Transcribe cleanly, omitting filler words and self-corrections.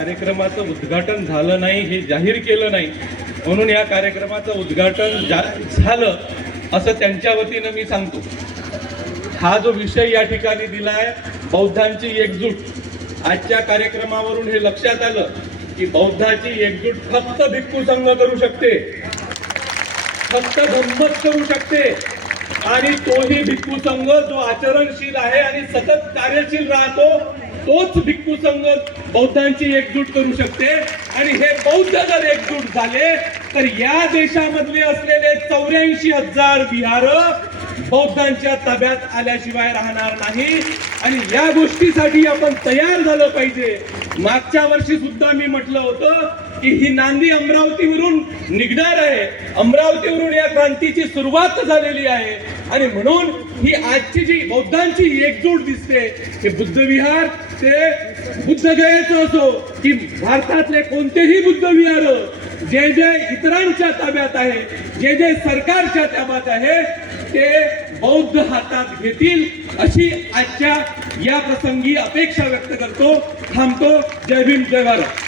कार्यक्रमाचं उद्घाटन झालं नाही, हे जाहीर केलं नाही, म्हणून या कार्यक्रमाचं उद्घाटन झालं असं त्यांच्या वतीनं मी सांगतो. हा जो विषय या ठिकाणी दिलाय, बौद्धांची एकजूट, आजच्या कार्यक्रमावरून हे लक्षात आलं की बौद्धाची एकजूट फक्त भिक्खू संघ करू शकते, फक्त धम्मच करू शकते. आणि तोही भिक्खू संघ जो आचरणशील आहे आणि सतत कार्यशील राहतो, तोच भिक्खू संघ बौद्धांची एकजूट करू शकते. आणि हे बौद्ध जर एकजूट झाले तर या देशामधले असलेले 84,000 विहार बौद्धांच्या ताब्यात आल्याशिवाय राहणार नाही. आणि या गोष्टीसाठी आपण तयार झालं पाहिजे. मागच्या वर्षी सुद्धा मी म्हटलं होतं की ही नांदी अमरावतीवरून निघणार आहे, अमरावतीवरून या क्रांतीची सुरुवात झालेली आहे. आणि म्हणून ही आजची जी बौद्धांची एकजूट दिसते, हे बुद्ध विहार ते बुद्धगयेचं असो की भारतातले कोणतेही बुद्ध विहार जे जे इतरांच्या ताब्यात आहे, जे जे सरकारच्या ताब्यात आहे, ते बौद्ध हातात घेतील अशी आजच्या या प्रसंगी अपेक्षा व्यक्त करतो. थांबतो. जय भीम, जय भारत.